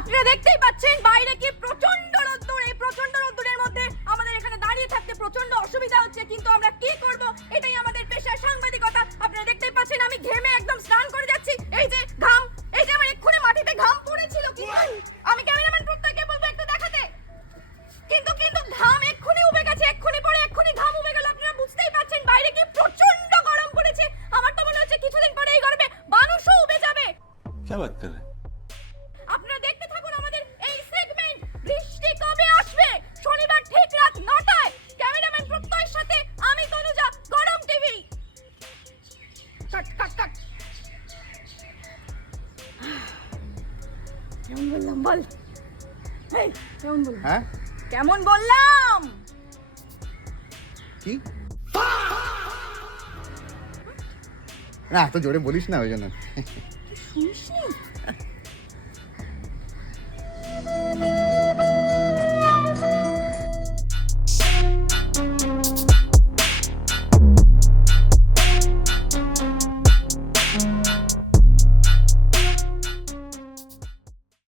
আপনারা দেখতেই পাচ্ছেন বাইরে কি প্রচন্ড রোদ্দুর। এই প্রচন্ড রোদ্দুরের মধ্যে আমাদের এখানে দাঁড়িয়ে থাকতে প্রচন্ড অসুবিধা হচ্ছে, কিন্তু আমরা কি করব? এটাই আমাদের পেশা, সাংবাদিকতা। আপনারা দেখতেই পাচ্ছেন আমি ঘেমে একদম স্নান করে যাচ্ছি। এই যে ঘাম, এই যে আমার এক্ষুনি মাটিতে ঘাম পড়েছিল, কি আমি ক্যামেরাম্যান প্রত্যেককে বলবো একটু দেখাতে, কিন্তু ঘাম এক্ষুনি উবে গেছে, এক্ষুনি পরে এক্ষুনি ঘাম উবে গেল। আপনারা বুঝতেই পাচ্ছেন বাইরে কি প্রচন্ড গরম পড়েছে। আমার তো মনে হচ্ছে কিছুদিন পরে এই গরমে মানুষও উবে যাবে। क्या बात कर रहे हैं? আপনারা দেখতে থাকুন আমাদের এই সেগমেন্ট বৃষ্টি কবে আসবে। শনিবার ঠিক রাত 9টায় ক্যামেরাম্যান প্রত্যয়ের সাথে আমি তনুজা, গরম টিভি। কাট কাট কাট। কেমন বললাম বল? এই কেমন বললাম? হ্যাঁ কেমন বললাম? কি না এত জোরে বলিস না ওই জন্য শুনিসনি?